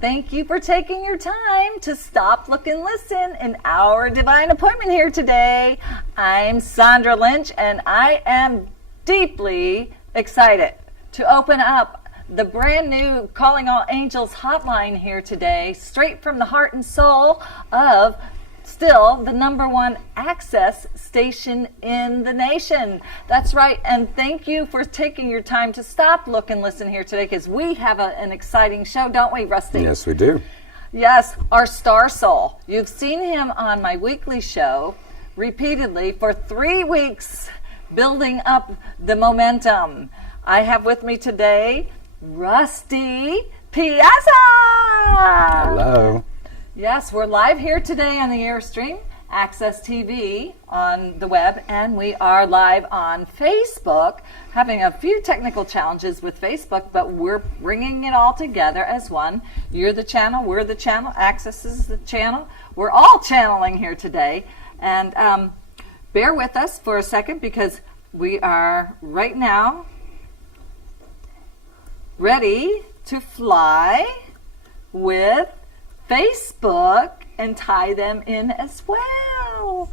Thank you for taking your time to stop, look, and listen in our divine appointment here today. I'm Sandra Lynch, and I am deeply excited to open up the brand new Calling All Angels hotline here today, straight from the heart and soul of still the #1 access station in the nation. That's right, and thank you for taking your time to stop, look, and listen here today, because we have an exciting show, don't we, Rusty? Yes, we do. Yes, our star soul. You've seen him on my weekly show repeatedly for 3 weeks, building up the momentum. I have with me today Rusty Piazza. Hello. Yes, we're live here today on the Airstream, Access TV on the web, and we are live on Facebook, having a few technical challenges with Facebook, but we're bringing it all together as one. You're the channel, we're the channel, Access is the channel. We're all channeling here today, and bear with us for a second, because we are right now ready to fly with Facebook and tie them in as well.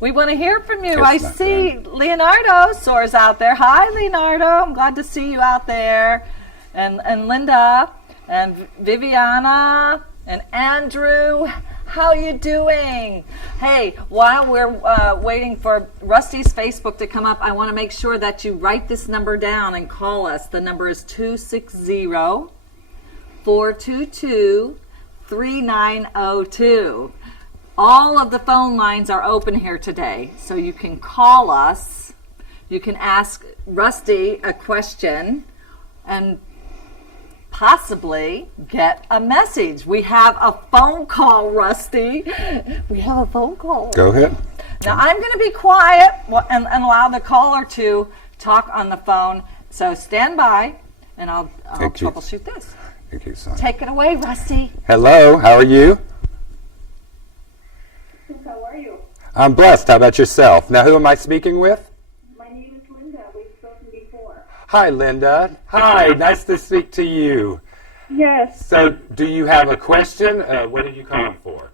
We want to hear from you. I see Leonardo Soares out there. Hi, Leonardo. I'm glad to see you out there. And Linda and Viviana and Andrew. How you doing? Hey, while we're waiting for Rusty's Facebook to come up, I want to make sure that you write this number down and call us. The number is 260-422-3902. All of the phone lines are open here today, so you can call us. You can ask Rusty a question and possibly get a message. We have a phone call, Rusty. We have a phone call. Go ahead. Now, I'm going to be quiet and allow the caller to talk on the phone, so stand by, and I'll troubleshoot this. Thank you, son. Take it away, Rusty. Hello, how are you? How are you? I'm blessed. How about yourself? Now, who am I speaking with? My name is Linda. We've spoken before. Hi, Linda. Hi, nice to speak to you. Yes. So, do you have a question? What are you calling for?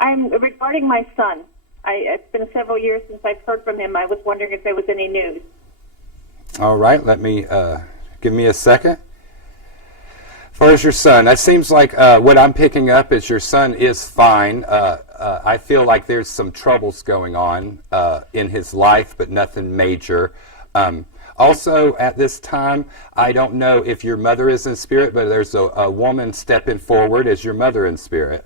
I'm regarding my son. It's been several years since I've heard from him. I was wondering if there was any news. All right, let me, give me a second. As far as your son, it seems like what I'm picking up is your son is fine. I feel like there's some troubles going on in his life, but nothing major. Also, at this time, I don't know if your mother is in spirit, but there's a woman stepping forward. Is your mother in spirit?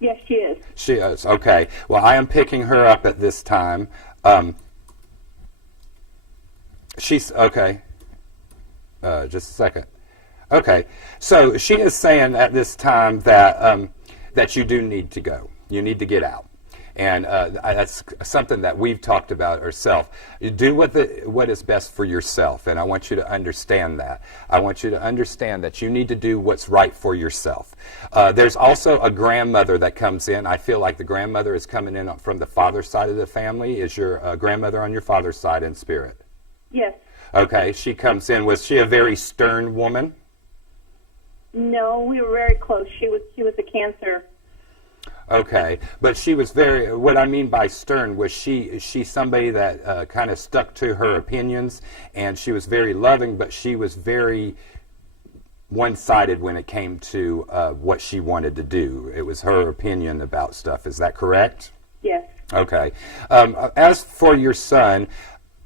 Yes, she is. She is. Okay. Well, I am picking her up at this time. She's okay. Just a second. Okay. So she is saying at this time that that you do need to go. You need to get out. And that's something that we've talked about ourselves. You do what is best for yourself, and I want you to understand that. I want you to understand that you need to do what's right for yourself. There's also a grandmother that comes in. I feel like the grandmother is coming in from the father's side of the family. Is your grandmother on your father's side in spirit? Yes. Okay, she comes in. Was she a very stern woman? No, we were very close. She was a Cancer. Okay, but she was very, what I mean by stern, was she somebody that kind of stuck to her opinions, and she was very loving, but she was very one-sided when it came to what she wanted to do. It was her opinion about stuff. Is that correct? Yes. Okay. As for your son,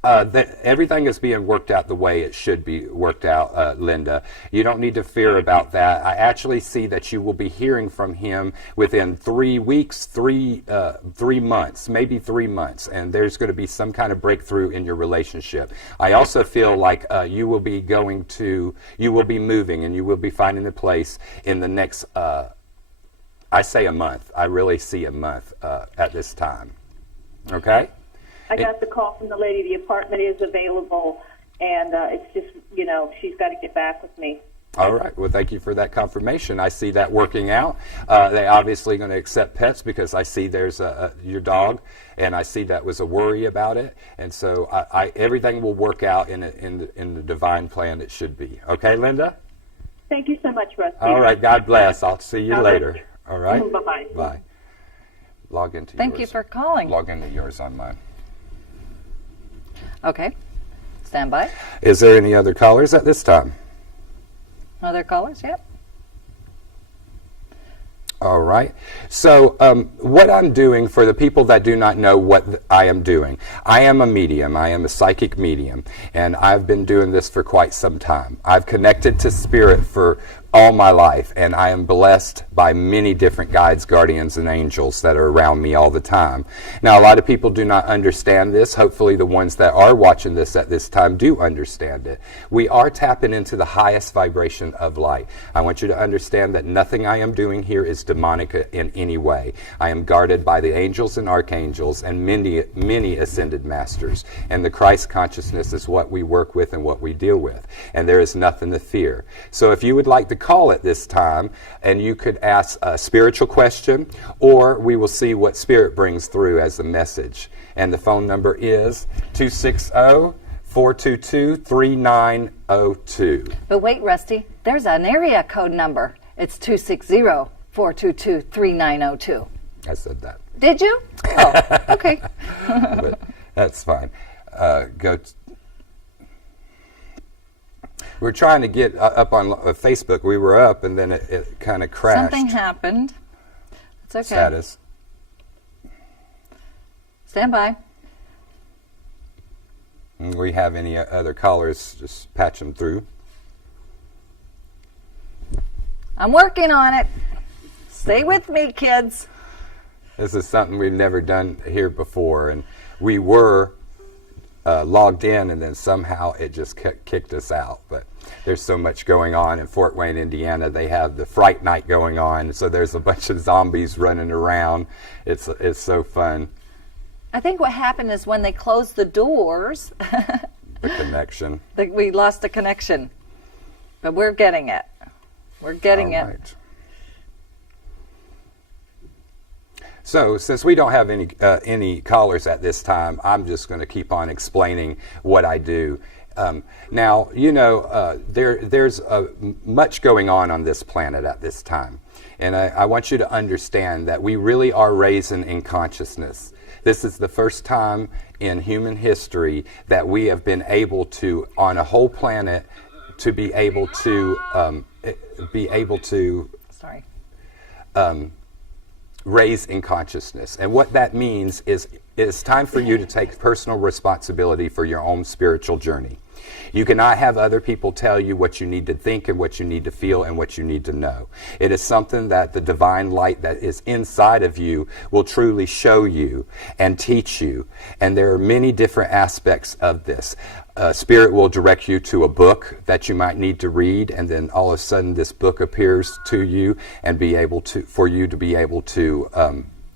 everything is being worked out the way it should be worked out, Linda. You don't need to fear about that. I actually see that you will be hearing from him within 3 weeks, 3 months, maybe 3 months, and there's going to be some kind of breakthrough in your relationship. I also feel like you will be moving, and you will be finding a place in the next I say a month. I really see a month at this time. Okay? I got the call from the lady. The apartment is available, and it's just, she's got to get back with me. All right. Well, thank you for that confirmation. I see that working out. They obviously going to accept pets because I see there's your dog, and I see that was a worry about it. And so everything will work out in the divine plan it should be. Okay, Linda? Thank you so much, Rusty. All right. God bless. I'll see you later. All right? Bye-bye. Bye. Log into yours. Thank you for calling. Log into yours on mine. Okay. Stand by. Is there any other callers at this time? Other callers? Yep. All right. So what I'm doing, for the people that do not know what I am doing, I am a medium. I am a psychic medium, and I've been doing this for quite some time. I've connected to spirit for all my life, and I am blessed by many different guides, guardians, and angels that are around me all the time. Now, a lot of people do not understand this. Hopefully the ones that are watching this at this time do understand it. We are tapping into the highest vibration of light. I want you to understand that nothing I am doing here is demonic in any way. I am guarded by the angels and archangels and many ascended masters, and the Christ consciousness is what we work with and what we deal with, and there is nothing to fear. So if you would like to call at this time, and you could ask a spiritual question, or we will see what spirit brings through as a message. And the phone number is 260-422-3902. But wait, Rusty, there's an area code number. It's 260-422-3902. I said that. Did you? Oh, okay. But that's fine. We're trying to get up on Facebook. We were up, and then it kind of crashed. Something happened. It's okay. Status. Stand by. We have any other callers, just patch them through. I'm working on it. Stay with me, kids. This is something we've never done here before, and we were logged in, and then somehow it just kicked us out. But there's so much going on in Fort Wayne, Indiana. They have the Fright Night going on, so there's a bunch of zombies running around. It's so fun. I think what happened is when they closed the doors, The connection. we lost the connection. But we're getting it. We're getting All it. right. So, since we don't have any callers at this time, I'm just going to keep on explaining what I do. Now, there's much going on this planet at this time. And I want you to understand that we really are raising in consciousness. This is the first time in human history that we have been able to, on a whole planet, to be able to Sorry. Raise in consciousness. And what that means is it's time for you to take personal responsibility for your own spiritual journey. You cannot have other people tell you what you need to think and what you need to feel and what you need to know. It is something that the divine light that is inside of you will truly show you and teach you. And there are many different aspects of this. Spirit will direct you to a book that you might need to read, and then all of a sudden this book appears to you and for you to be able to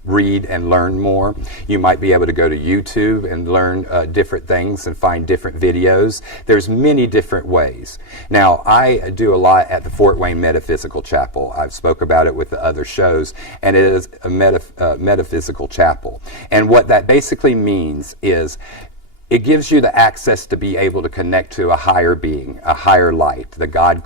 read and learn more. You might be able to go to YouTube and learn different things and find different videos. There's many different ways. Now, I do a lot at the Fort Wayne Metaphysical Chapel. I've spoke about it with the other shows, and it is a metaphysical chapel. And what that basically means is it gives you the access to be able to connect to a higher being, a higher light, the God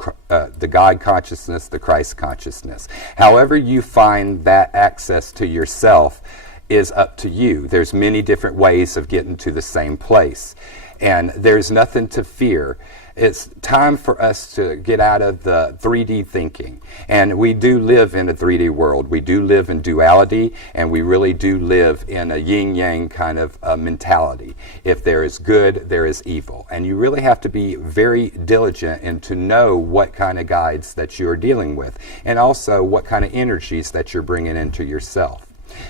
consciousness, the Christ consciousness. However you find that access to yourself is up to you. There's many different ways of getting to the same place. And there's nothing to fear. It's time for us to get out of the 3D thinking. And we do live in a 3D world. We do live in duality, and we really do live in a yin-yang kind of mentality. If there is good, there is evil. And you really have to be very diligent and to know what kind of guides that you're dealing with, and also what kind of energies that you're bringing into yourself.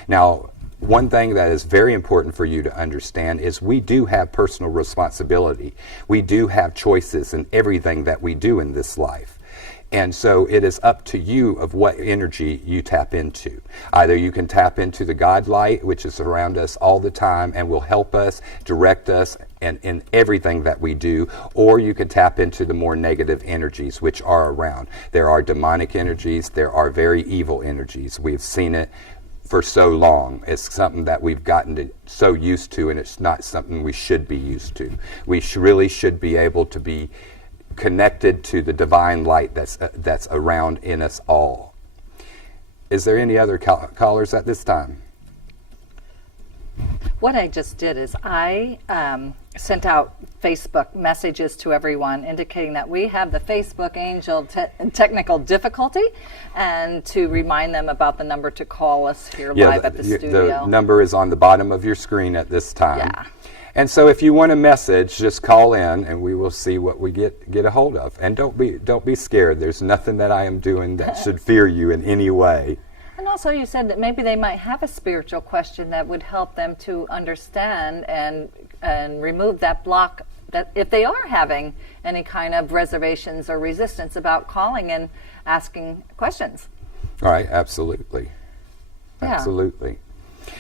Now, one thing that is very important for you to understand is we do have personal responsibility. We do have choices in everything that we do in this life. And so it is up to you of what energy you tap into. Either you can tap into the God light, which is around us all the time and will help us, direct us, and in everything that we do, or you can tap into the more negative energies which are around. There are demonic energies, there are very evil energies. We've seen it for so long. It's something that we've gotten so used to, and it's not something we should be used to. We really should be able to be connected to the divine light that's around in us all. Is there any other callers at this time? What I just did is I sent out Facebook messages to everyone indicating that we have the Facebook Angel technical difficulty, and to remind them about the number to call us here live at the studio. The number is on the bottom of your screen at this time. Yeah. And so if you want a message, just call in and we will see what we get a hold of. And don't be scared. There's nothing that I am doing that should fear you in any way. And also you said that maybe they might have a spiritual question that would help them to understand and remove that block, that if they are having any kind of reservations or resistance about calling and asking questions. All right, absolutely. Yeah. Absolutely.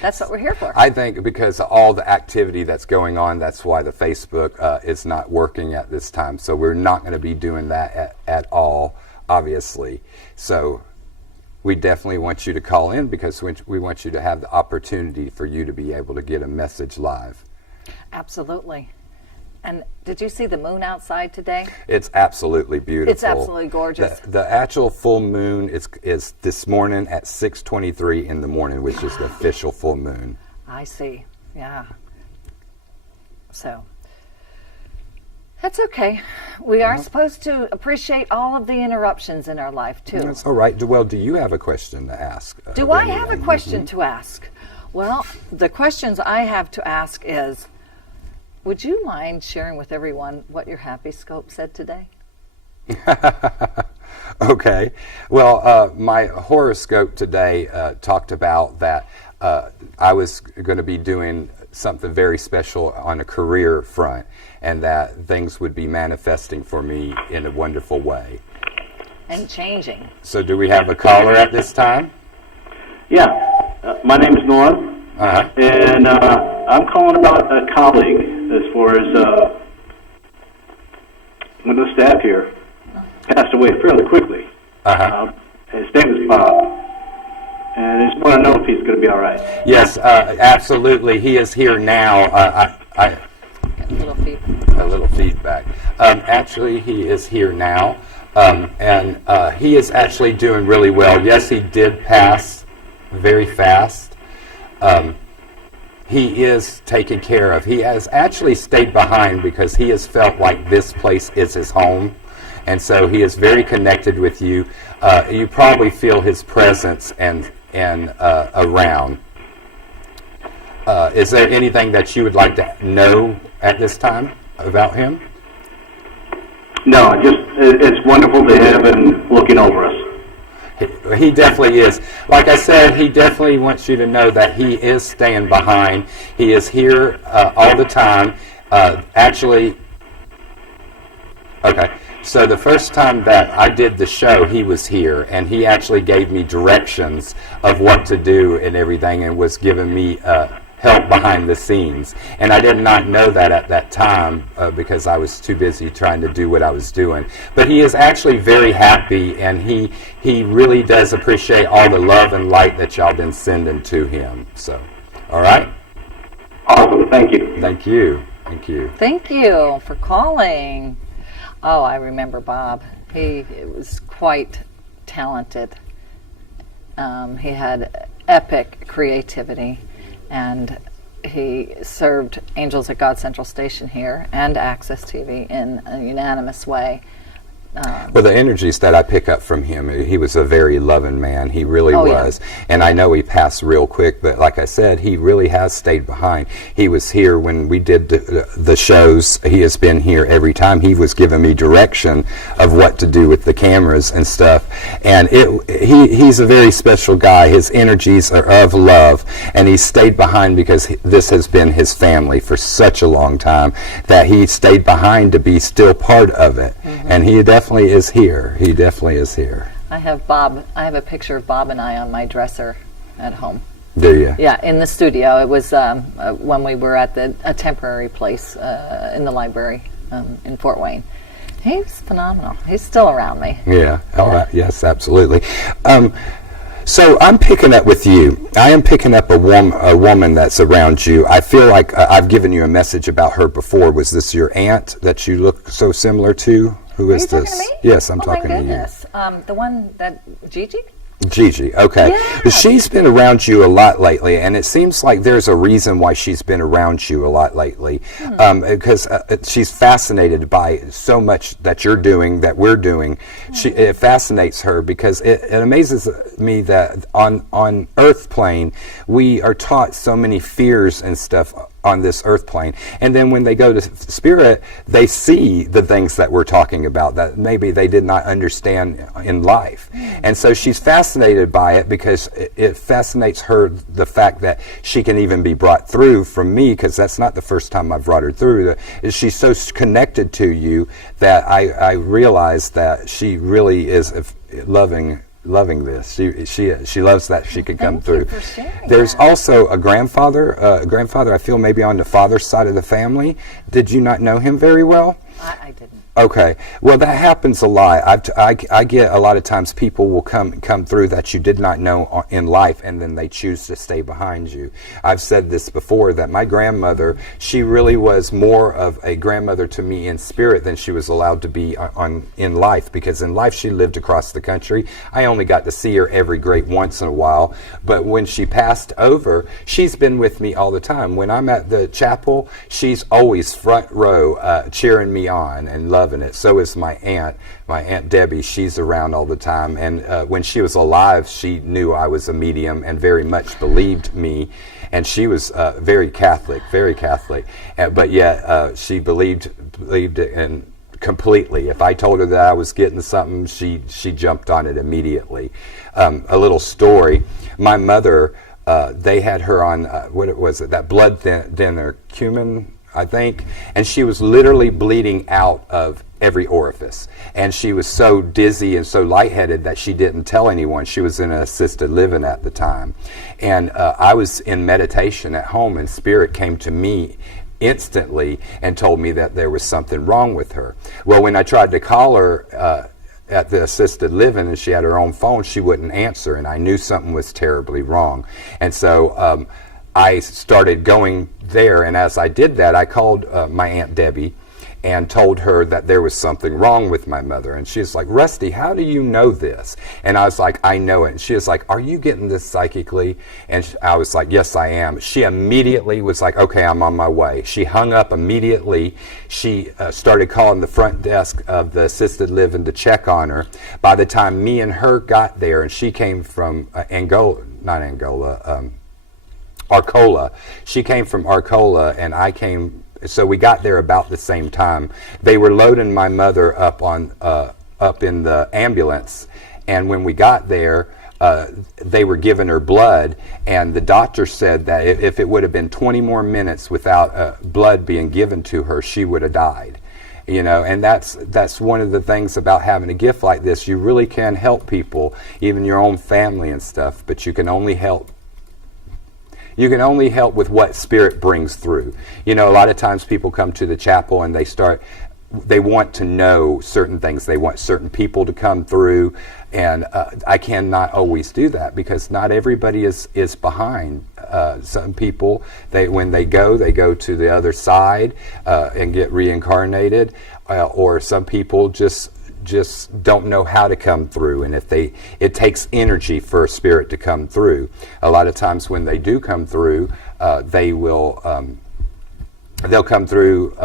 That's what we're here for. I think because of all the activity that's going on, that's why the Facebook is not working at this time. So we're not going to be doing that at all, obviously. So we definitely want you to call in because we want you to have the opportunity for you to be able to get a message live. Absolutely. And did you see the moon outside today? It's absolutely beautiful. It's absolutely gorgeous. The actual full moon is this morning at 6:23 in the morning, which is the official full moon. I see. Yeah. So that's okay. We are supposed to appreciate all of the interruptions in our life, too. That's all right. Well, do you have a question to ask? Do I have a question to ask? Well, the questions I have to ask is, would you mind sharing with everyone what your happy scope said today? Okay. Well, my horoscope today talked about that I was going to be doing something very special on a career front, and that things would be manifesting for me in a wonderful way. And changing. So do we have a caller at this time? Yeah. My name is Norm. Uh-huh. And I'm calling about a colleague as far as one of the staff here passed away fairly quickly. Uh-huh. His name is Bob. And I just want to know if he's going to be all right. Yes, absolutely. He is here now. A little A little feedback. Actually, he is here now. And he is actually doing really well. Yes, he did pass very fast. He is taken care of. He has actually stayed behind because he has felt like this place is his home. And so he is very connected with you. You probably feel his presence and around. Is there anything that you would like to know at this time about him? No, just it's wonderful to have him looking over us. He definitely is. Like I said, he definitely wants you to know that he is staying behind. He is here all the time. Actually, okay. So the first time that I did the show, he was here, and he actually gave me directions of what to do and everything, and was giving me help behind the scenes. And I did not know that at that time because I was too busy trying to do what I was doing. But he is actually very happy, and he really does appreciate all the love and light that y'all been sending to him. So, all right? Awesome. Thank you. Thank you. Thank you. Thank you for calling. Oh, I remember Bob. He was quite talented. He had epic creativity, and he served Angels at God Central Station here and Access TV in a unanimous way. Well, the energies that I pick up from him, he was a very loving man. He really was. Yeah. And I know he passed real quick, but like I said, he really has stayed behind. He was here when we did the shows. He has been here every time. He was giving me direction of what to do with the cameras and stuff. And he's a very special guy. His energies are of love, and he stayed behind because this has been his family for such a long time that he stayed behind to be still part of it. Mm-hmm. And he definitely is here. He definitely is here. I have a picture of Bob and I on my dresser at home. Do you? Yeah, in the studio. It was when we were at a temporary place in the library in Fort Wayne. He was phenomenal. He's still around me. Yeah. Oh, yes, absolutely. So I'm picking up with you. I am picking up a woman that's around you. I feel like I've given you a message about her before. Was this your aunt that you look so similar to? Who is Are you this? talking to me? Yes, I'm Oh, talking my to you. goodness. The one that Gigi? Gigi, okay. Yeah. She's been around you a lot lately, and it seems like there's a reason why she's been around you a lot lately, because she's fascinated by so much that you're doing, that we're doing. It fascinates her because it amazes me that on Earth plane, we are taught so many fears and stuff on this earth plane, and then when they go to spirit, they see the things that we're talking about that maybe they did not understand in life. And so she's fascinated by it because it fascinates her, the fact that she can even be brought through from me, because that's not the first time I've brought her through. She's so connected to you that I realize that she really is loving this. She loves that she could come through. Thank you for sharing There's that. also a grandfather I feel maybe on the father's side of the family. Did you not know him very well? I didn't. Okay. Well, that happens a lot. I get a lot of times people will come through that you did not know in life, and then they choose to stay behind you. I've said this before, that my grandmother, she really was more of a grandmother to me in spirit than she was allowed to be in life, because in life she lived across the country. I only got to see her every great once in a while, but when she passed over, she's been with me all the time. When I'm at the chapel, she's always front row cheering me on and loving it. So is my Aunt Debbie. She's around all the time, and when she was alive, she knew I was a medium and very much believed me, and she was very Catholic, but yet she believed it and completely. If I told her that I was getting something, she jumped on it immediately. A little story: my mother, they had her on what was it? That blood thinner, cumin, I think, and she was literally bleeding out of every orifice, and she was so dizzy and so lightheaded that she didn't tell anyone. She was in an assisted living at the time, and I was in meditation at home, and spirit came to me instantly and told me that there was something wrong with her. Well, when I tried to call her at the assisted living and she had her own phone, she wouldn't answer, and I knew something was terribly wrong. And so I started going there, and as I did that, I called my Aunt Debbie and told her that there was something wrong with my mother. And she's like, Rusty, how do you know this? And I was like, I know it. And she was like, are you getting this psychically? And I was like, yes, I am. She immediately was like, okay, I'm on my way. She hung up immediately. She started calling the front desk of the assisted living to check on her. By the time me and her got there, and she came from Arcola. She came from Arcola, and I came. So we got there about the same time. They were loading my mother up in the ambulance, and when we got there, they were giving her blood, and the doctor said that if it would have been 20 more minutes without blood being given to her, she would have died. You know, and that's one of the things about having a gift like this. You really can help people, even your own family and stuff, but you can only help. You can only help with what spirit brings through. You know, a lot of times people come to the chapel and they want to know certain things. They want certain people to come through, and I cannot always do that because not everybody is behind. Some people, when they go to the other side and get reincarnated, or some people just don't know how to come through, and it takes energy for a spirit to come through. A lot of times when they do come through, they'll come through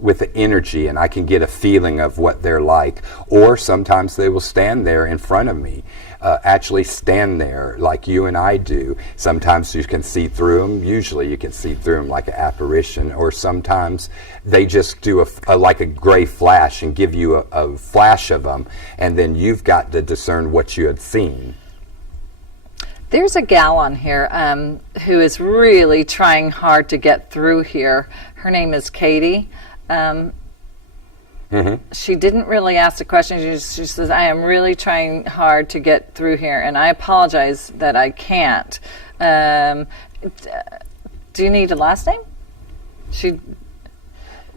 with the energy, and I can get a feeling of what they're like. Or sometimes they will stand there in front of me, actually stand there like you and I do. Sometimes you can see through them. Usually you can see through them like an apparition, or sometimes they just do like a gray flash and give you a flash of them, and then you've got to discern what you had seen. There's a gal on here who is really trying hard to get through here. Her name is Katie. She didn't really ask the question. She says, I am really trying hard to get through here, and I apologize that I can't. Do you need a last name?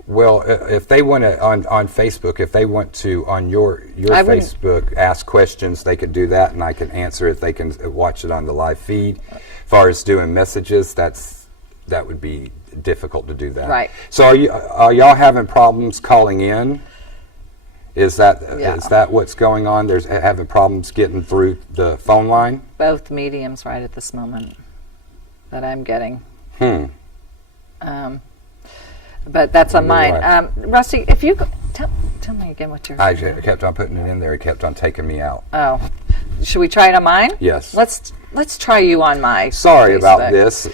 Well, if they want to, on Facebook, if they want to, on your Facebook, ask questions, they could do that, and I can answer it. They can watch it on the live feed. As far as doing messages, that would be difficult to do that. Right. So are y'all having problems calling in? Is that what's going on? There's having problems getting through the phone line? Both mediums right at this moment that I'm getting. But that's on mine. Rusty, if you tell me again what you're I kept on putting it in there. It kept on taking me out. Oh. Should we try it on mine? Yes. Let's try you on my Sorry Facebook. about this.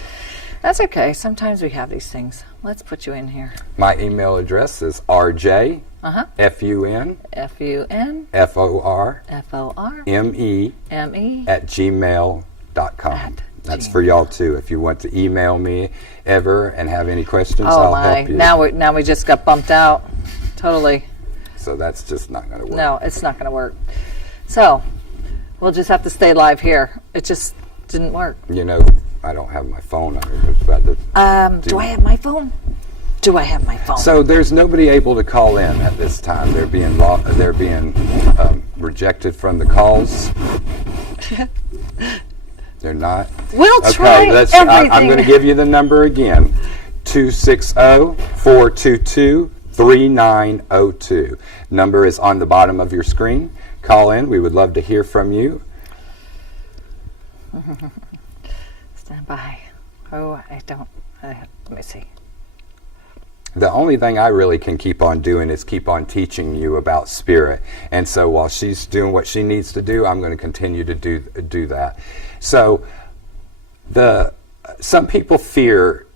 That's okay. Sometimes we have these things. Let's put you in here. My email address is rj FUN FOR ME at gmail.com. That's for y'all too. If you want to email me ever and have any questions, I'll help you. Now we just got bumped out. Totally. So that's just not going to work. No, it's not going to work. So we'll just have to stay live here. It just didn't work. You know, I don't have my phone. Do I have my phone? Do I have my phone? So there's nobody able to call in at this time. They're being rejected from the calls. They're not. We'll try everything. I'm going to give you the number again. 260-422-3902. Number is on the bottom of your screen. Call in. We would love to hear from you. Stand by. Oh, let me see. The only thing I really can keep on doing is keep on teaching you about spirit. And so while she's doing what she needs to do, I'm going to continue to do that. So some people fear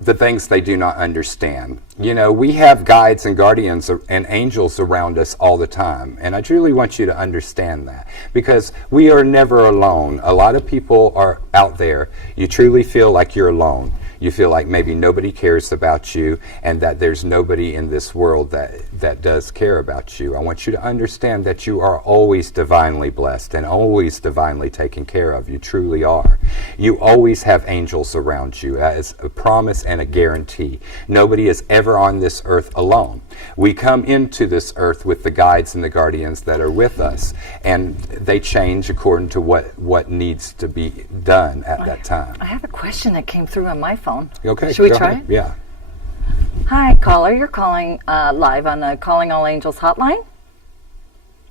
the things they do not understand. You know, we have guides and guardians and angels around us all the time. And I truly want you to understand that, because we are never alone. A lot of people are out there. You truly feel like you're alone. You feel like maybe nobody cares about you, and that there's nobody in this world that does care about you. I want you to understand that you are always divinely blessed and always divinely taken care of. You truly are. You always have angels around you. That is a promise and a guarantee. Nobody is ever on this earth alone. We come into this earth with the guides and the guardians that are with us, and they change according to what needs to be done at that time. I have a question that came through on my phone. Okay. Should we try it? Yeah. Hi, caller. You're calling live on the Calling All Angels hotline.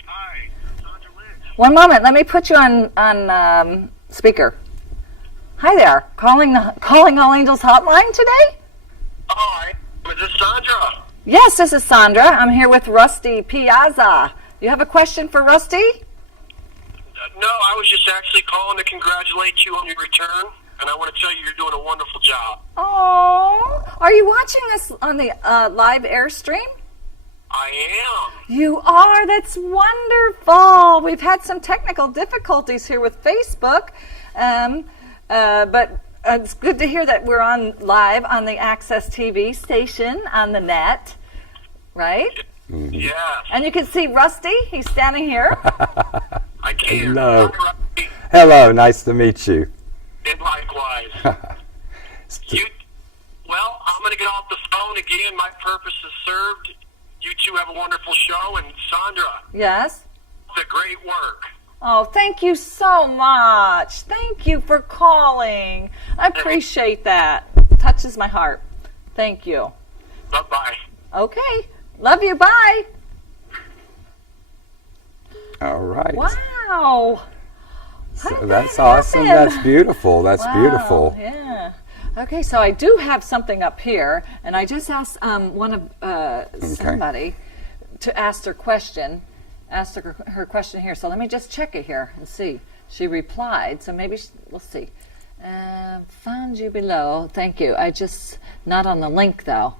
Hi, Sandra Lync. One moment. Let me put you on speaker. Hi there. Calling All Angels hotline today? Hi, is this Sandra? Yes, this is Sandra. I'm here with Rusty Piazza. You have a question for Rusty? No, I was just actually calling to congratulate you on your return, and I want to tell you you're doing a wonderful job. Oh, are you watching us on the live Airstream? I am. You are? That's wonderful. We've had some technical difficulties here with Facebook, but it's good to hear that we're on live on the Access TV station on the net, right? Mm-hmm. Yes. And you can see Rusty. He's standing here. I can. Hello. Hello. Nice to meet you. And likewise. Well, I'm going to get off the phone again. My purpose is served. You two have a wonderful show, and Sandra, Yes? the great work. Oh, thank you so much. Thank you for calling. I appreciate that. Touches my heart. Thank you. Bye-bye. Okay. Love you. Bye. All right. Wow. So How did that's that awesome. happen? That's beautiful. That's Wow, beautiful. Yeah. Okay, so I do have something up here, and I just asked one of somebody to ask her question. Asked her question here. So let me just check it here and see. She replied. So maybe we'll see. Found you below. Thank you. I just not on the link though,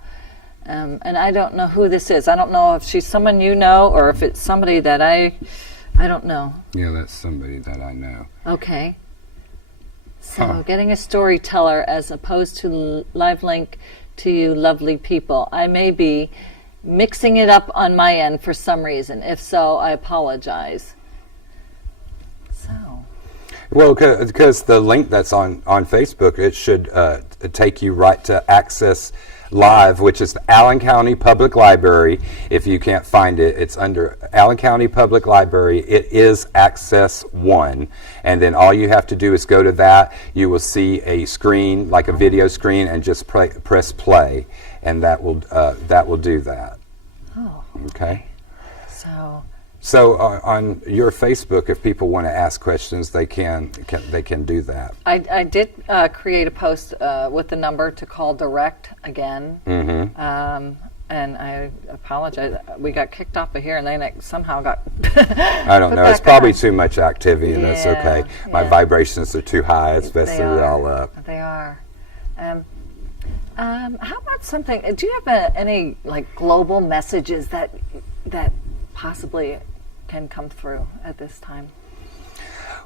and I don't know who this is. I don't know if she's someone you know or if it's somebody that I don't know. Yeah, that's somebody that I know. Okay. So getting a storyteller as opposed to live link to you lovely people. I may be mixing it up on my end for some reason. If so, I apologize. So, Well, because the link that's on Facebook, it should take you right to Access Live, which is the Allen County Public Library. If you can't find it, it's under Allen County Public Library. It is Access 1. And then all you have to do is go to that. You will see a screen, like a video screen, and just press play. And that will do that. oh, Okay? so So on your Facebook, if people want to ask questions, they can do that. I did create a post with the number to call direct again. Mm-hmm. And I apologize. We got kicked off of here, and then it somehow got. I don't put know. It's back probably on. too much activity, and that's okay. My Yeah. vibrations are too high. It's best They to it are. all up. They are. How about something? Do you have any like global messages that possibly can come through at this time?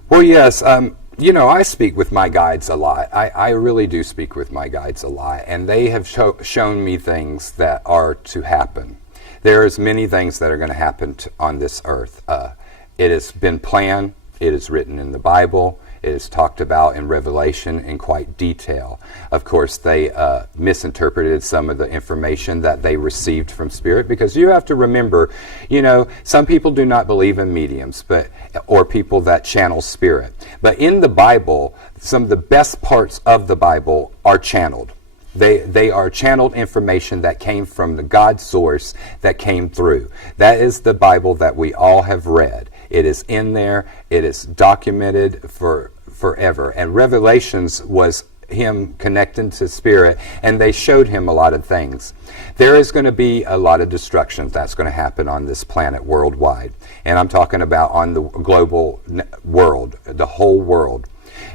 Well, yes. I speak with my guides a lot. I really do speak with my guides a lot, and they have shown me things that are to happen. There's many things that are going to happen on this earth. It has been planned. It is written in the Bible. It is talked about in Revelation in quite detail. Of course, they misinterpreted some of the information that they received from Spirit, because you have to remember, some people do not believe in mediums, or people that channel Spirit. But in the Bible, some of the best parts of the Bible are channeled. They are channeled information that came from the God source that came through. That is the Bible that we all have read. It is in there. It is documented forever. And Revelations was him connecting to Spirit, and they showed him a lot of things. There is going to be a lot of destruction that's going to happen on this planet worldwide. And I'm talking about on the global world, the whole world.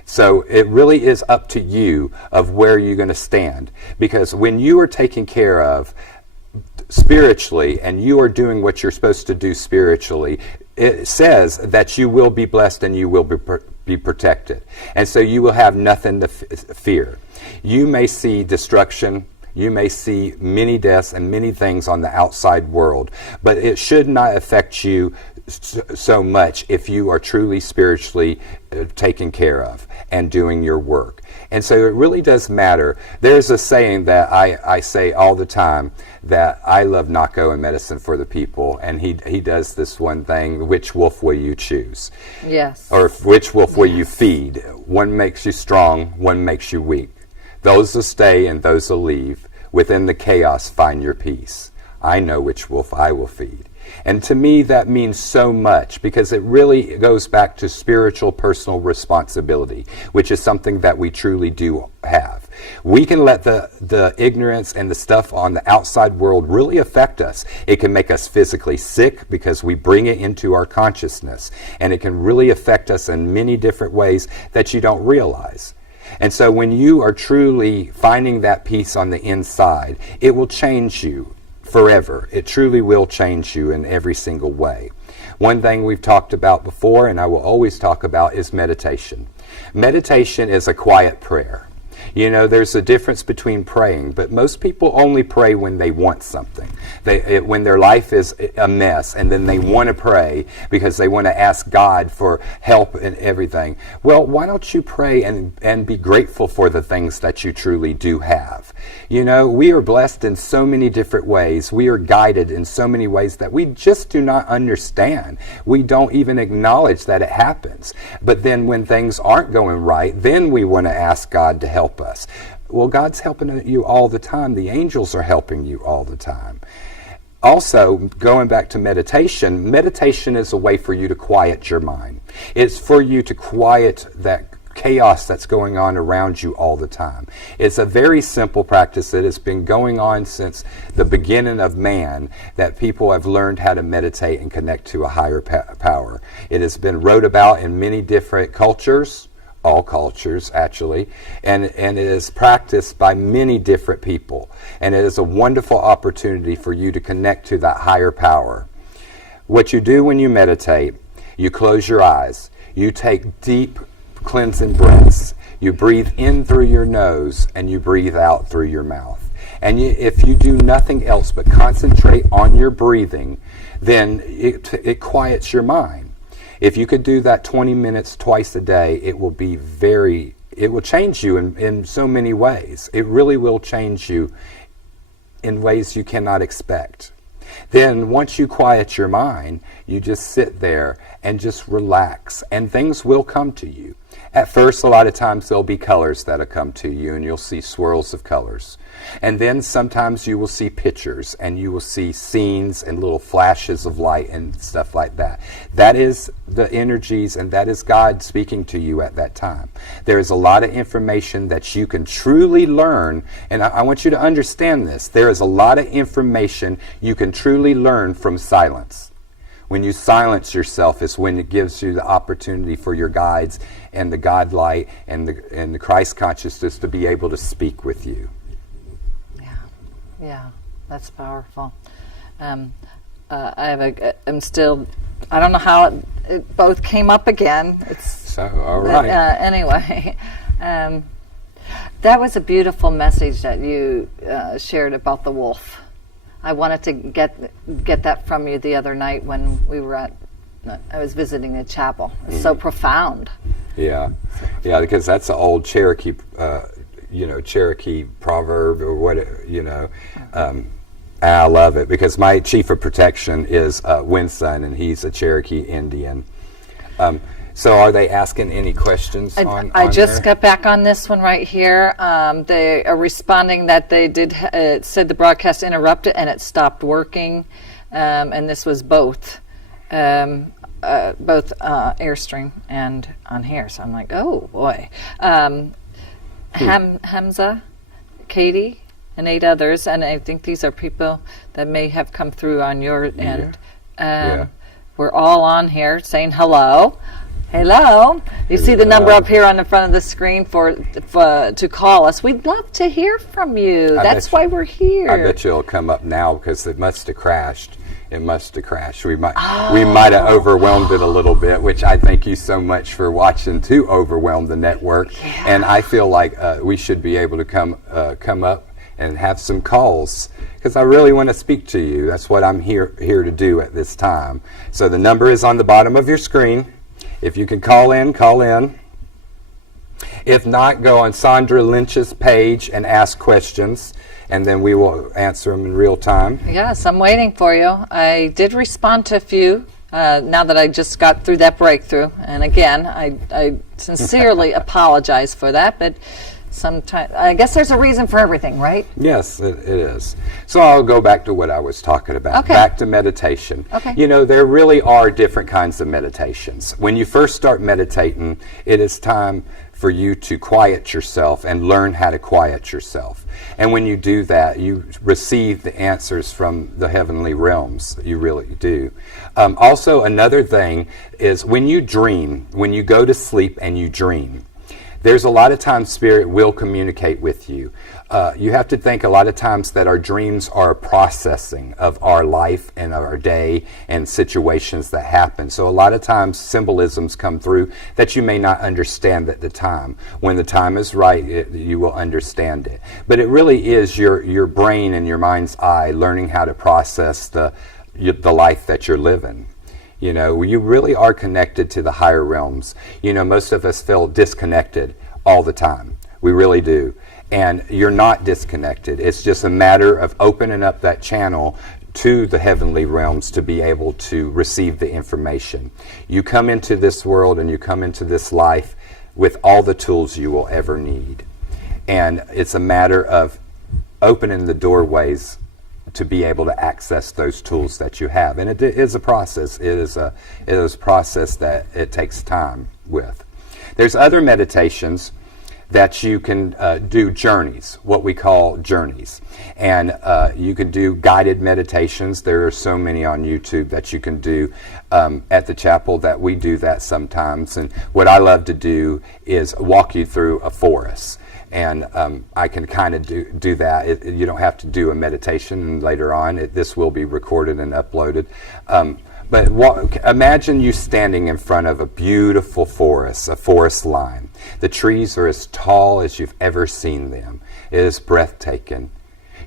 So it really is up to you of where you're going to stand. Because when you are taken care of spiritually and you are doing what you're supposed to do spiritually, it says that you will be blessed and you will be protected. And so you will have nothing to fear. You may see destruction. You may see many deaths and many things on the outside world, but it should not affect you so much if you are truly spiritually taken care of and doing your work. And so it really does matter. There's a saying that I say all the time, that I love Nako and Medicine for the People, and he does this one thing: which wolf will you choose? Yes. Or which wolf will you feed? One makes you strong, one makes you weak. Those will stay and those will leave. Within the chaos, find your peace. I know which wolf I will feed. And to me, that means so much, because it really goes back to spiritual personal responsibility, which is something that we truly do have. We can let the ignorance and the stuff on the outside world really affect us. It can make us physically sick because we bring it into our consciousness. And it can really affect us in many different ways that you don't realize. And so when you are truly finding that peace on the inside, it will change you forever. It truly will change you in every single way. One thing we've talked about before, and I will always talk about, is meditation. Meditation is a quiet prayer. There's a difference between praying, but most people only pray when they want something. When their life is a mess, and then they want to pray because they want to ask God for help and everything. Well, why don't you pray and be grateful for the things that you truly do have? We are blessed in so many different ways. We are guided in so many ways that we just do not understand. We don't even acknowledge that it happens. But then when things aren't going right, then we want to ask God to help us. Well, God's helping you all the time. The angels are helping you all the time. Also, going back to meditation, meditation is a way for you to quiet your mind. It's for you to quiet that chaos that's going on around you all the time. It's a very simple practice that has been going on since the beginning of man, that people have learned how to meditate and connect to a higher power. It has been wrote about in many different cultures, all cultures actually, and it is practiced by many different people. And it is a wonderful opportunity for you to connect to that higher power. What you do when you meditate, you close your eyes, you take deep cleansing breaths. You breathe in through your nose and you breathe out through your mouth. And if you do nothing else but concentrate on your breathing, then it quiets your mind. If you could do that 20 minutes twice a day, it will change you in so many ways. It really will change you in ways you cannot expect. Then once you quiet your mind, you just sit there and just relax, and things will come to you. At first, a lot of times there'll be colors that'll come to you, and you'll see swirls of colors. And then sometimes you will see pictures, and you will see scenes and little flashes of light and stuff like that. That is the energies, and that is God speaking to you at that time. There is a lot of information that you can truly learn, and I want you to understand this. There is a lot of information you can truly learn from silence. When you silence yourself is when it gives you the opportunity for your guides and the God light and the Christ consciousness to be able to speak with you. Yeah, that's powerful. I'm still, I don't know how it both came up again. All right. Anyway, that was a beautiful message that you shared about the wolf. I wanted to get that from you the other night when I was visiting the chapel. It's so profound. Yeah, because that's an old Cherokee, Cherokee proverb or what, I love it because my chief of protection is Windson, and he's a Cherokee Indian. So are they asking any questions I just got back on this one right here. They are responding that they did, it said the broadcast interrupted and it stopped working. And this was both Airstream and on here. So I'm like, oh boy. Hamza, Katie, and 8 others. And I think these are people that may have come through on your end. We're all on here saying hello. Hello. You see the number up here on the front of the screen to call us. We'd love to hear from you. That's why we're here. I bet you'll come up now because it must have crashed. It must have crashed. We might have overwhelmed it a little bit, which I thank you so much for watching to overwhelm the network. Yeah. And I feel like we should be able to come up and have some calls because I really want to speak to you. That's what I'm here to do at this time. So the number is on the bottom of your screen. If you can call in, call in. If not, go on Sandra Lynch's page and ask questions, and then we will answer them in real time. Yes, I'm waiting for you. I did respond to a few now that I just got through that breakthrough. And again, I sincerely apologize for that, but sometimes I guess there's a reason for everything, right? Yes, it is. So I'll go back to what I was talking about. Okay. Back to meditation. Okay. There really are different kinds of meditations. When you first start meditating, it is time for you to quiet yourself and learn how to quiet yourself. And when you do that, you receive the answers from the heavenly realms. You really do. Also, another thing is when you dream, when you go to sleep and you dream, there's a lot of times Spirit will communicate with you. You have to think a lot of times that our dreams are a processing of our life and our day and situations that happen. So a lot of times symbolisms come through that you may not understand at the time. When the time is right, you will understand it. But it really is your brain and your mind's eye learning how to process the life that you're living. You really are connected to the higher realms. Most of us feel disconnected all the time. We really do. And you're not disconnected. It's just a matter of opening up that channel to the heavenly realms to be able to receive the information. You come into this world and you come into this life with all the tools you will ever need. And it's a matter of opening the doorways to be able to access those tools that you have. And it is a process. It is a process that it takes time with. There's other meditations that you can do journeys, what we call journeys. And you can do guided meditations. There are so many on YouTube that you can do at the chapel that we do that sometimes. And what I love to do is walk you through a forest. And I can kind of do that. You don't have to do a meditation later on. This will be recorded and uploaded. But imagine you standing in front of a beautiful forest, a forest line. The trees are as tall as you've ever seen them. It is breathtaking.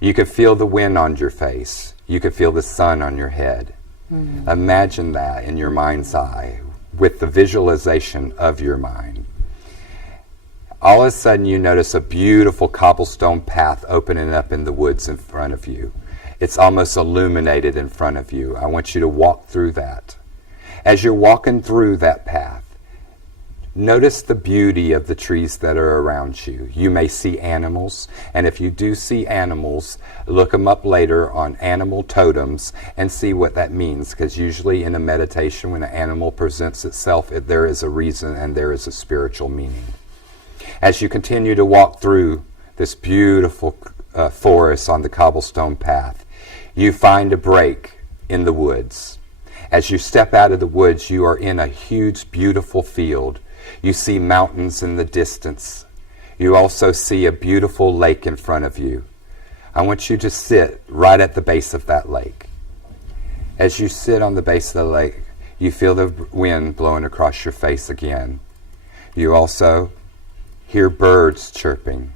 You could feel the wind on your face. You could feel the sun on your head. Imagine that in your mind's eye with the visualization of your mind. All of a sudden you notice a beautiful cobblestone path opening up in the woods in front of you. It's almost illuminated in front of you. I want you to walk through that. As you're walking through that path, notice the beauty of the trees that are around you. You may see animals, and if you do see animals, look them up later on animal totems and see what that means, because usually in a meditation, when an animal presents itself, there is a reason and there is a spiritual meaning. As you continue to walk through this beautiful forest on the cobblestone path, you find a break in the woods. As you step out of the woods, you are in a huge, beautiful field. You see mountains in the distance. You also see a beautiful lake in front of you. I want you to sit right at the base of that lake. As you sit on the base of the lake, you feel the wind blowing across your face again. You also hear birds chirping.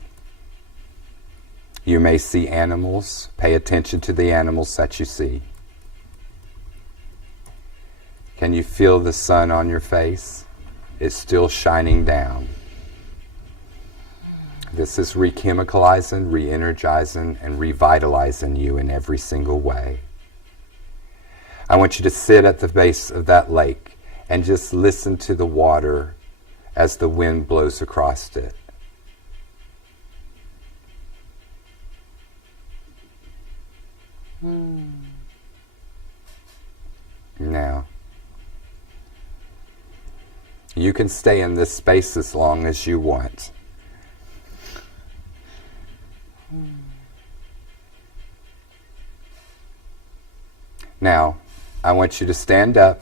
You may see animals. Pay attention to the animals that you see. Can you feel the sun on your face? It's still shining down. This is re-chemicalizing, re-energizing, and revitalizing you in every single way. I want you to sit at the base of that lake and just listen to the water as the wind blows across it. Now, you can stay in this space as long as you want. Now, I want you to stand up.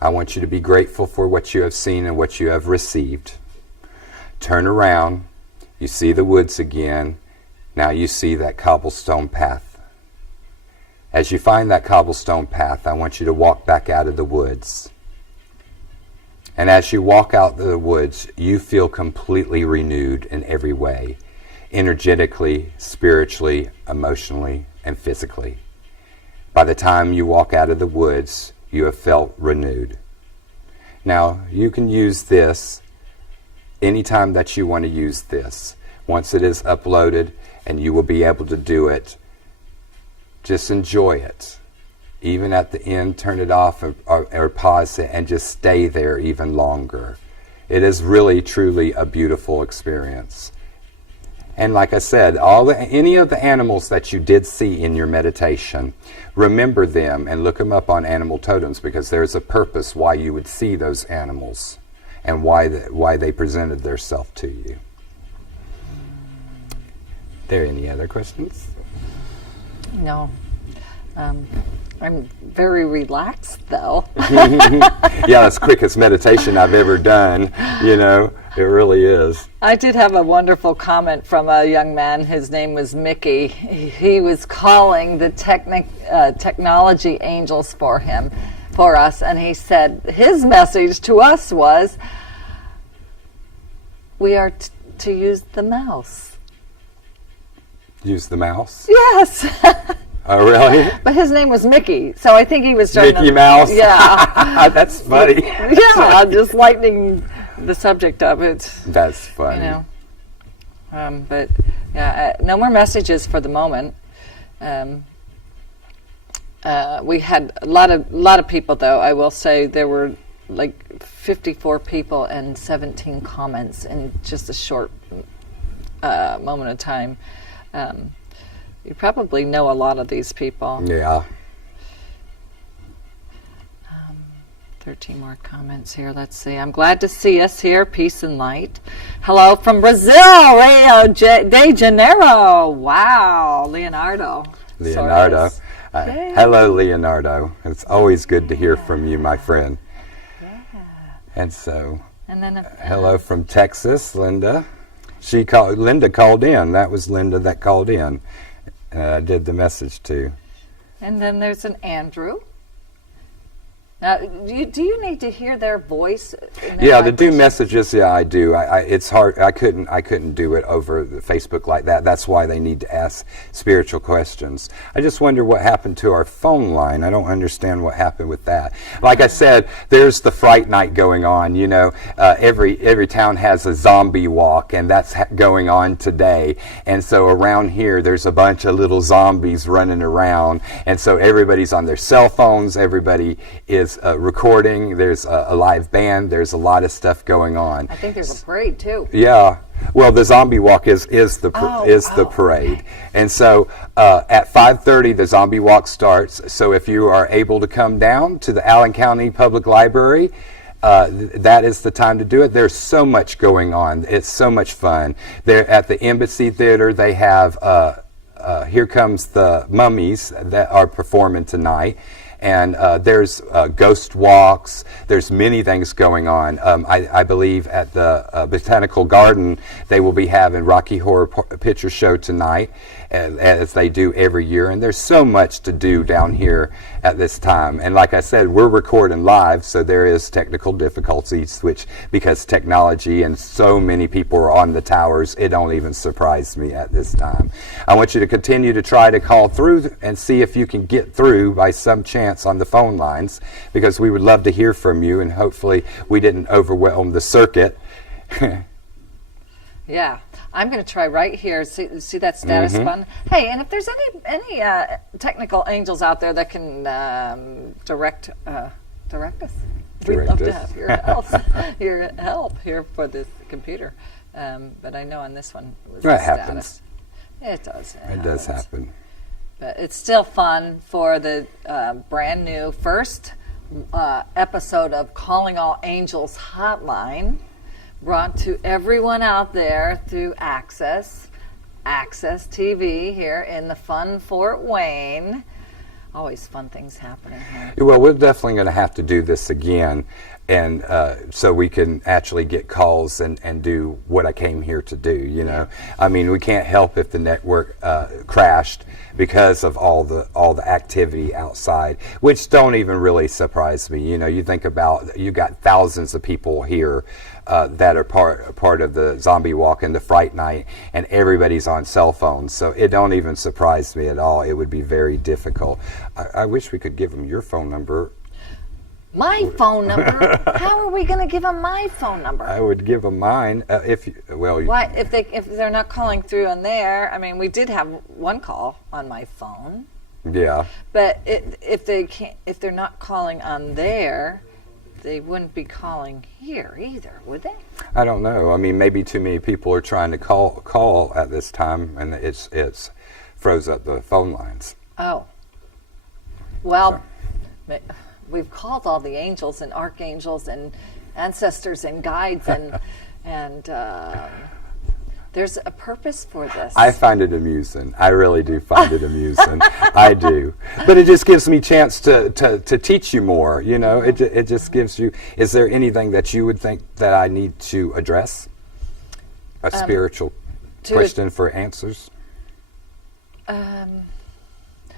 I want you to be grateful for what you have seen and what you have received. Turn around. You see the woods again. Now you see that cobblestone path. As you find that cobblestone path, I want you to walk back out of the woods. And as you walk out the woods, you feel completely renewed in every way, energetically, spiritually, emotionally, and physically. By the time you walk out of the woods, you have felt renewed. Now, you can use this anytime that you want to use this. Once it is uploaded, and you will be able to do it, just enjoy it. Even at the end, turn it off or pause it and just stay there even longer. It is really, truly a beautiful experience. And like I said, any of the animals that you did see in your meditation, remember them and look them up on animal totems, because there's a purpose why you would see those animals and why they presented themselves to you. There any other questions? No. I'm very relaxed, though. Yeah, that's the quickest meditation I've ever done. You know, it really is. I did have a wonderful comment from a young man. His name was Mickey. He was calling the technology angels for us, and he said his message to us was, we are to use the mouse. Use the mouse? Yes. Oh, really? But his name was Mickey, so I think he was trying Mickey Mouse? Yeah. That's funny. Yeah, just lightening the subject of it. That's funny. You know. But yeah, no more messages for the moment. We had a lot of people, though. I will say there were like 54 people and 17 comments in just a short moment of time. You probably know a lot of these people. Yeah. 13 more comments here. Let's see. I'm glad to see us here. Peace and light. Hello from Brazil, Rio de Janeiro. Wow, Leonardo. Hello, Leonardo. It's always good to hear from you, my friend. Yeah. And so, and then hello from Texas, Linda. Linda called in. That was Linda that called in. I did the message to. And then there's an Andrew. Now, do you need to hear their voice? In their Yeah, to do vibration? messages, yeah, I do. It's hard. I couldn't do it over Facebook like that. That's why they need to ask spiritual questions. I just wonder what happened to our phone line. I don't understand what happened with that. Like I said, there's the Fright Night going on. You know, every town has a zombie walk, and that's going on today. And so around here, there's a bunch of little zombies running around, and so everybody's on their cell phones. Everybody is recording. There's a live band. There's a lot of stuff going on. I think there's a parade too. Yeah. Well, the zombie walk is the parade, okay. and so at 5:30 the zombie walk starts. So if you are able to come down to the Allen County Public Library, that is the time to do it. There's so much going on. It's so much fun. They're at the Embassy Theater. They have Here Comes the Mummies that are performing tonight. And there's ghost walks. There's many things going on. I believe at the Botanical Garden they will be having Rocky Horror Picture Show tonight, as they do every year. And there's so much to do down here at this time. And like I said, we're recording live, so there is technical difficulties, which because technology and so many people are on the towers, it don't even surprise me at this time. I want you to continue to try to call through and see if you can get through by some chance on the phone lines, because we would love to hear from you, and hopefully we didn't overwhelm the circuit. Yeah, I'm going to try right here. See that status button? Hey, and if there's any technical angels out there that can direct us, we'd love to have your help. Your help here for this computer. But I know on this one was That the happens. status. It does. It does happen. But it's still fun for the brand new first episode of Calling All Angels Hotline, brought to everyone out there through Access TV here in the fun Fort Wayne. Always fun things happening here. Well, we're definitely going to have to do this again, and so we can actually get calls and do what I came here to do. You know, I mean, we can't help if the network crashed because of all the activity outside, which don't even really surprise me. You know, you think about, you got thousands of people here that are part of the zombie walk and the Fright Night, and everybody's on cell phones, so it don't even surprise me at all. It would be very difficult. I wish we could give them your phone number. My phone number? How are we going to give them my phone number? I would give them mine Why, if they're not calling through on there? I mean, we did have one call on my phone. Yeah. But if they're not calling on there, they wouldn't be calling here either, would they? I don't know. I mean, maybe too many people are trying to call at this time, and it's froze up the phone lines. Oh. Well, we've called all the angels and archangels and ancestors and guides and there's a purpose for this. I find it amusing. I really do find it amusing. I do. But it just gives me a chance to teach you more. You know, it just gives you. Is there anything that you would think that I need to address? A spiritual question for answers?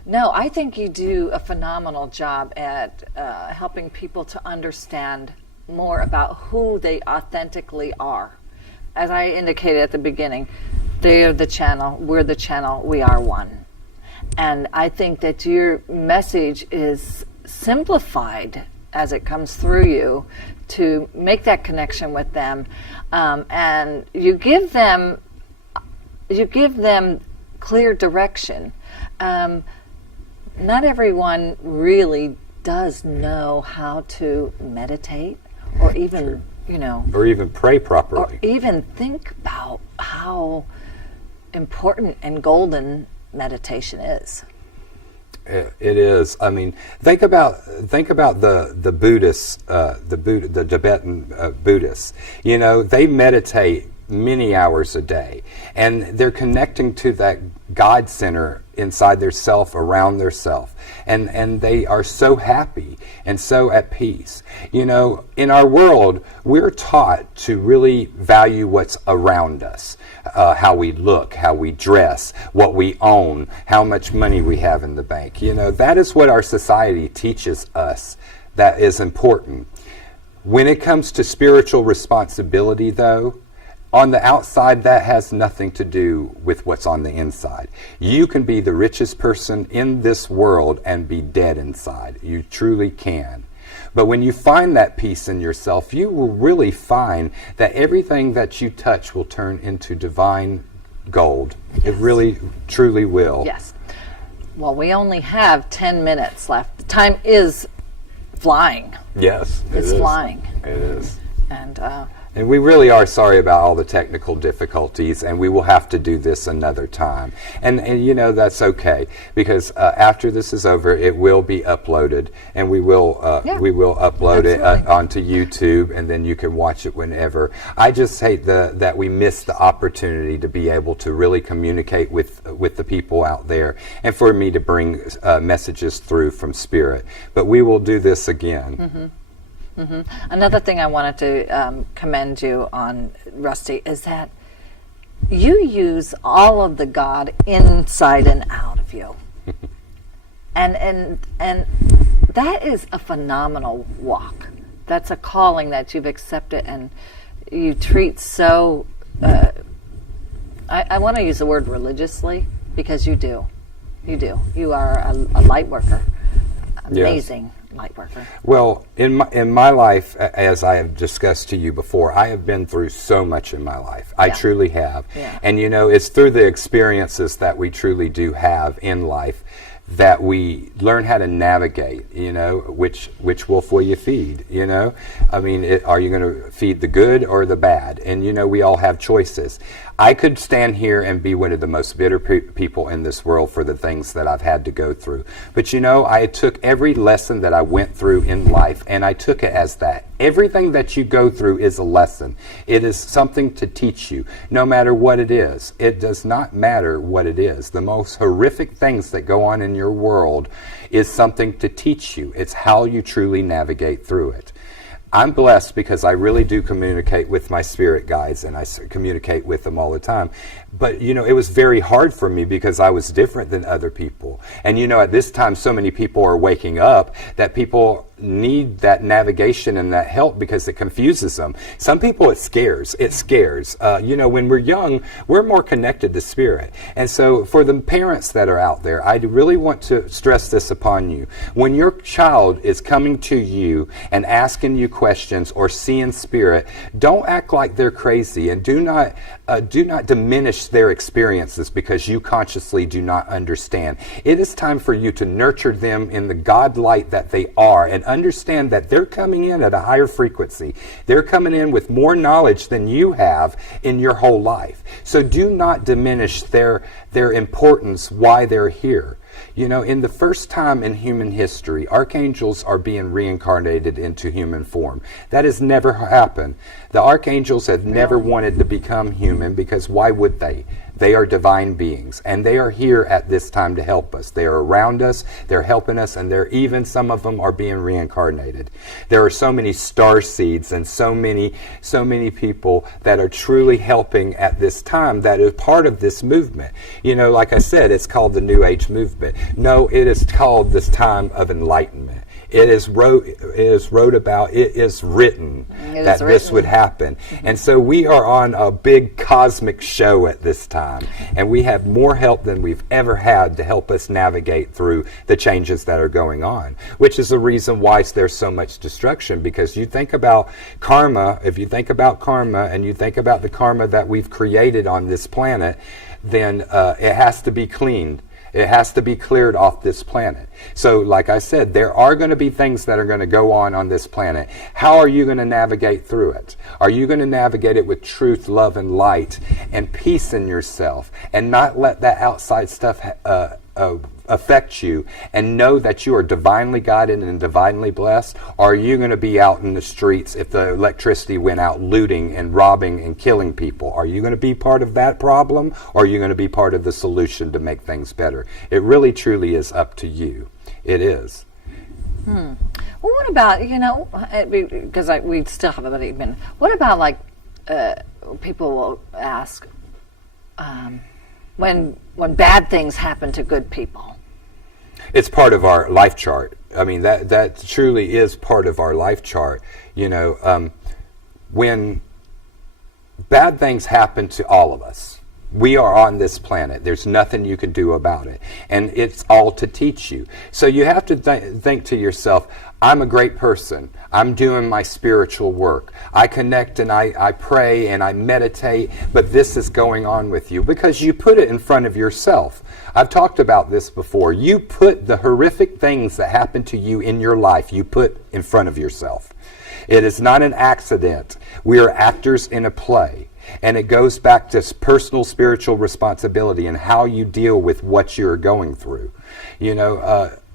No, I think you do a phenomenal job at helping people to understand more about who they authentically are. As I indicated at the beginning, they're the channel, we're the channel, we are one. And I think that your message is simplified as it comes through you to make that connection with them, and you give them clear direction. Not everyone really does know how to meditate, or even or even pray properly, or even think about how important and golden meditation is. It is. I mean, think about the Buddhists, the Tibetan Buddhists. You know, they meditate many hours a day, and they're connecting to that God center inside their self, around their self, and they are so happy and so at peace. You know, in our world, we're taught to really value what's around us, how we look, how we dress, what we own, how much money we have in the bank. You know, that is what our society teaches us that is important. When it comes to spiritual responsibility, though, on the outside, that has nothing to do with what's on the inside. You can be the richest person in this world and be dead inside. You truly can. But when you find that peace in yourself, you will really find that everything that you touch will turn into divine gold. Yes. It really, truly will. Yes. Well, we only have 10 minutes left. Time is flying. Yes, It's flying. It is. And we really are sorry about all the technical difficulties, and we will have to do this another time. And you know, that's okay, because after this is over, it will be uploaded, and we will upload it onto YouTube, and then you can watch it whenever. I just hate that we missed the opportunity to be able to really communicate with the people out there, and for me to bring messages through from Spirit. But we will do this again. Mm-hmm. Mm-hmm. Another thing I wanted to commend you on, Rusty, is that you use all of the God inside and out of you, and that is a phenomenal walk. That's a calling that you've accepted, and you treat so. I want to use the word religiously, because you do. You are a light worker, amazing. Yes. Light worker. Well, in my life, as I have discussed to you before, I have been through so much in my life. I truly have. Yeah. And you know, it's through the experiences that we truly do have in life that we learn how to navigate, you know, which wolf will you feed, you know? I mean, are you going to feed the good or the bad? And, you know, we all have choices. I could stand here and be one of the most bitter people in this world for the things that I've had to go through. But, you know, I took every lesson that I went through in life, and I took it as that. Everything that you go through is a lesson. It is something to teach you, no matter what it is. It does not matter what it is. The most horrific things that go on in your world is something to teach you. It's how you truly navigate through it. I'm blessed because I really do communicate with my spirit guides, and I communicate with them all the time. But, you know, it was very hard for me because I was different than other people. And, you know, at this time, so many people are waking up that people need that navigation and that help because it confuses them. Some people, it scares. You know, when we're young, we're more connected to spirit. And so for the parents that are out there, I really want to stress this upon you. When your child is coming to you and asking you questions or seeing spirit, don't act like they're crazy, and do not diminish their experiences because you consciously do not understand. It is time for you to nurture them in the God light that they are, and understand that they're coming in at a higher frequency. They're coming in with more knowledge than you have in your whole life. So do not diminish their importance, why they're here. You know, in the first time in human history, archangels are being reincarnated into human form. That has never happened. The archangels have never wanted to become human, because why would they? They are divine beings, and they are here at this time to help us. They are around us, they're helping us, and even some of them are being reincarnated. There are so many star seeds and so many people that are truly helping at this time that is part of this movement. You know, like I said, it's called the New Age movement. No, it is called this time of enlightenment. It is written that this would happen. And so we are on a big cosmic show at this time, and we have more help than we've ever had to help us navigate through the changes that are going on, which is the reason why there's so much destruction. Because you think about karma, if you think about karma and you think about the karma that we've created on this planet, then it has to be cleaned. It has to be cleared off this planet. So, like I said, there are going to be things that are going to go on this planet. How are you going to navigate through it? Are you going to navigate it with truth, love, and light, and peace in yourself, and not let that outside stuff affect you, and know that you are divinely guided and divinely blessed? Or are you going to be out in the streets if the electricity went out looting and robbing and killing people? Are you going to be part of that problem, or are you going to be part of the solution to make things better? It really truly is up to you. It is. Well, what about, you know, because we still have about 8 minutes. What about, like, people will ask, when bad things happen to good people? It's part of our life chart. I mean, that truly is part of our life chart. When bad things happen to all of us, we are on this planet. There's nothing you can do about it. And it's all to teach you. So you have to think to yourself, I'm a great person. I'm doing my spiritual work. I connect and I pray and I meditate, but this is going on with you because you put it in front of yourself. I've talked about this before. You put the horrific things that happen to you in your life, you put in front of yourself. It is not an accident. We are actors in a play. And it goes back to personal spiritual responsibility and how you deal with what you're going through.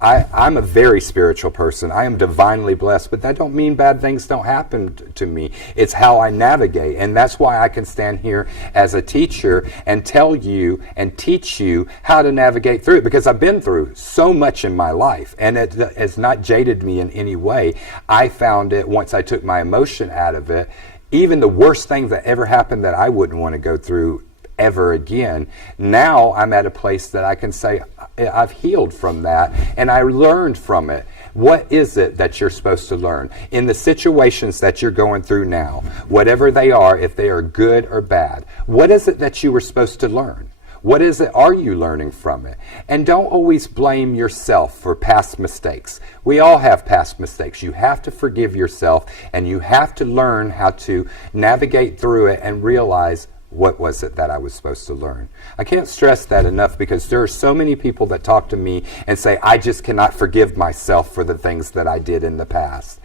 I'm a very spiritual person. I am divinely blessed, but that don't mean bad things don't happen to me. It's how I navigate. And that's why I can stand here as a teacher and tell you and teach you how to navigate through it, because I've been through so much in my life, and it has not jaded me in any way. I found it once I took my emotion out of it. Even the worst thing that ever happened that I wouldn't want to go through ever again, now I'm at a place that I can say I've healed from that and I learned from it. What is it that you're supposed to learn in the situations that you're going through now, whatever they are, if they are good or bad? What is it that you were supposed to learn? What is it are you learning from it? And don't always blame yourself for past mistakes. We all have past mistakes. You have to forgive yourself, and you have to learn how to navigate through it and realize, what was it that I was supposed to learn? I can't stress that enough, because there are so many people that talk to me and say, I just cannot forgive myself for the things that I did in the past.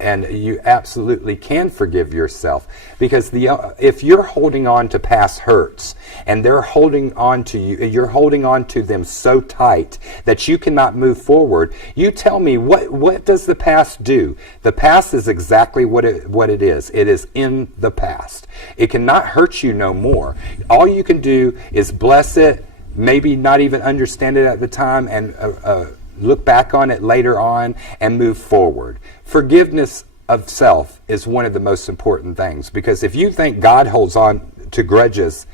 And you absolutely can forgive yourself, because if you're holding on to past hurts and they're holding on to you, you're holding on to them so tight that you cannot move forward. You tell me, what does the past do? The past is exactly what it is. It is in the past. It cannot hurt you no more. All you can do is bless it, maybe not even understand it at the time, and look back on it later on and move forward. Forgiveness of self is one of the most important things, because if you think God holds on to grudges,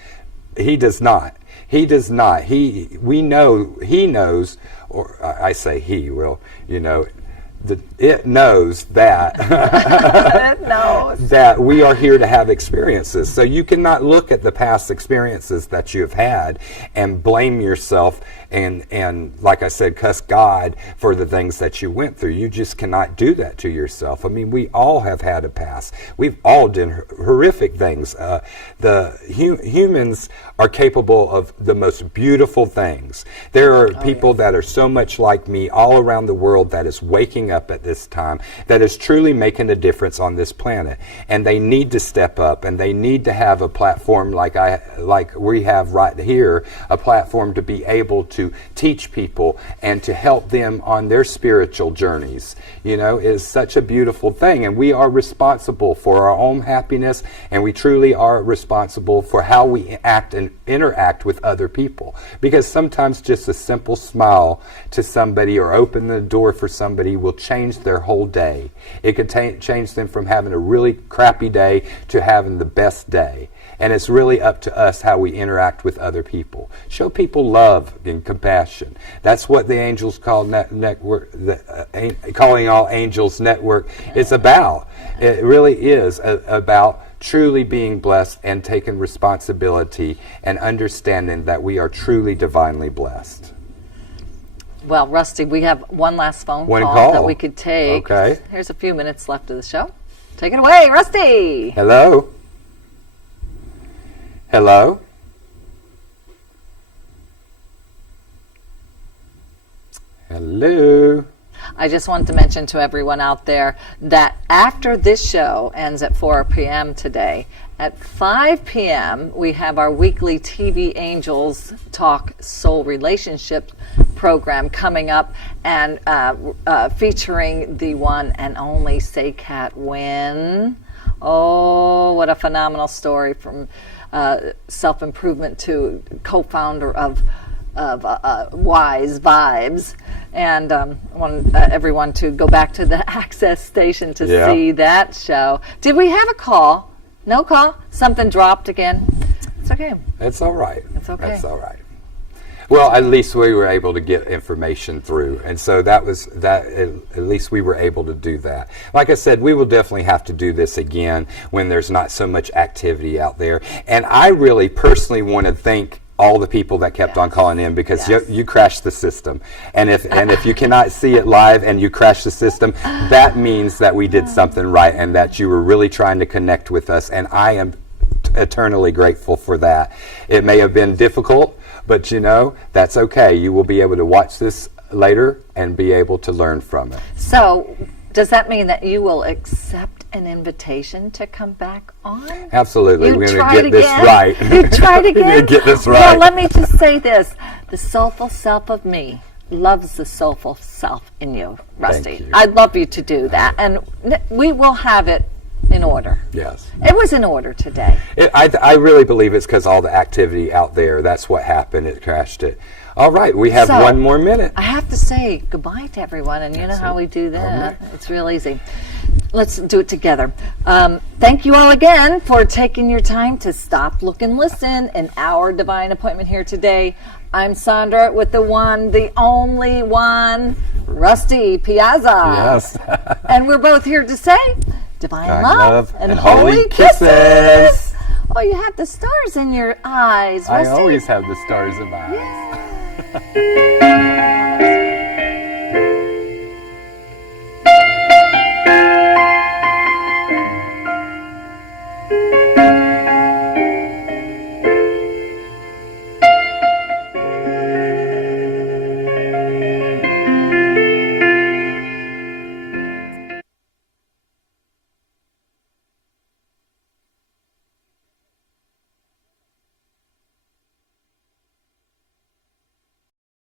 he does not. He does not. He knows, or I say he, well, it knows that It knows that we are here to have experiences. So you cannot look at the past experiences that you have had and blame yourself and like I said, cuss God for the things that you went through. You just cannot do that to yourself. I mean, we all have had a past. We've all done horrific things. Humans are capable of the most beautiful things. There are people that are so much like me all around the world that is waking up at this time, that is truly making a difference on this planet. And they need to step up, and they need to have a platform like we have right here, a platform to be able to teach people and to help them on their spiritual journeys. Is such a beautiful thing. And we are responsible for our own happiness, and we truly are responsible for how we act and interact with other people. Because sometimes just a simple smile to somebody or open the door for somebody will change their whole day. It could change them from having a really crappy day to having the best day. And it's really up to us how we interact with other people. Show people love and compassion. That's what the Angels Call Network, Calling All Angels Network is about. It really is about truly being blessed and taking responsibility and understanding that we are truly divinely blessed. Well, Rusty, we have one last phone One call call that we could take. Okay. Here's a few minutes left of the show. Take it away, Rusty. Hello? Hello? Hello? I just want to mention to everyone out there that after this show ends at 4 p.m. today, at 5 p.m. we have our weekly TV Angels Talk Soul Relationship program coming up, and featuring the one and only Say Cat Win. Oh, what a phenomenal story from self-improvement to co-founder of Wise Vibes. And I want everyone to go back to the Access station to see that show. Did we have a call? No call? Something dropped again? It's okay. It's all right. It's okay. It's all right. Well, at least we were able to get information through, and so that was that. At least we were able to do that. Like I said, we will definitely have to do this again when there's not so much activity out there. And I really personally want to thank all the people that kept on calling in, because you crashed the system. And if you cannot see it live and you crash the system, that means that we did something right and that you were really trying to connect with us. And I am eternally grateful for that. It may have been difficult, but you know, that's okay. You will be able to watch this later and be able to learn from it. So, does that mean that you will accept an invitation to come back on? Absolutely. We're tried going to get this again? right. You tried again? We're going to get this right. Well, let me just say this. The soulful self of me loves the soulful self in you, Rusty. Thank you. I'd love you to do that. And we will have it in order. Yes. It was in order today. I really believe it's because all the activity out there, that's what happened. It crashed it. All right, we have 1 more minute. I have to say goodbye to everyone, and you know how we do that. It's real easy. Let's do it together. Thank you all again for taking your time to stop, look, and listen in our divine appointment here today. I'm Sandra with the one, the only one, Rusty Piazza. Yes. And we're both here to say divine love and holy holy kisses. kisses. Oh, you have the stars in your eyes, I Rusty. always have the stars in my eyes. Yeah.